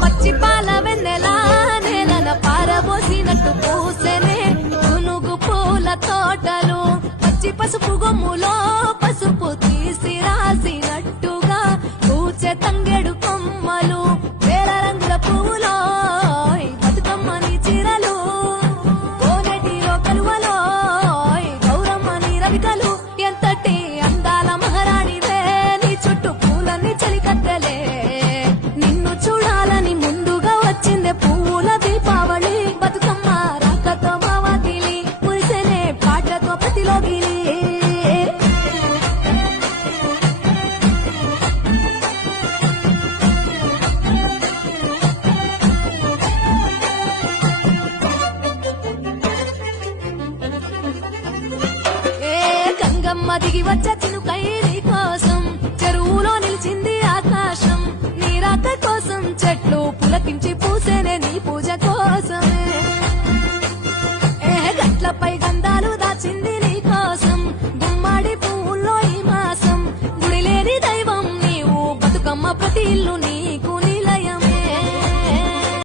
పచ్చి పాల వెన్నెల నేలన పారబోసినట్టు పూసెనే గునుగు పూల తోటలు పచ్చి పసుపు గొమ్ములో పసుపు తీసి రాసినట్టుగా పూచె తంగెడు కొమ్మలు వేల రంగుల పువ్వులో బతుకమ్మని చీరలు కోనటిలో కలువలో గౌరమ్మని రవికలు ఎంతటి అందాల మహారాణివే నీ చుట్టూ పూలన్నీ చలికత్తెలే నిన్ను చూడాలని ముందుగా వచ్చిందే పువ్వుల దీపావళి బతుకమ్మ రాకతో మావాతిలి మురిసెనే పాటతో ప్రతిలోగిలి గంగమ్మ దిగి వచ్చ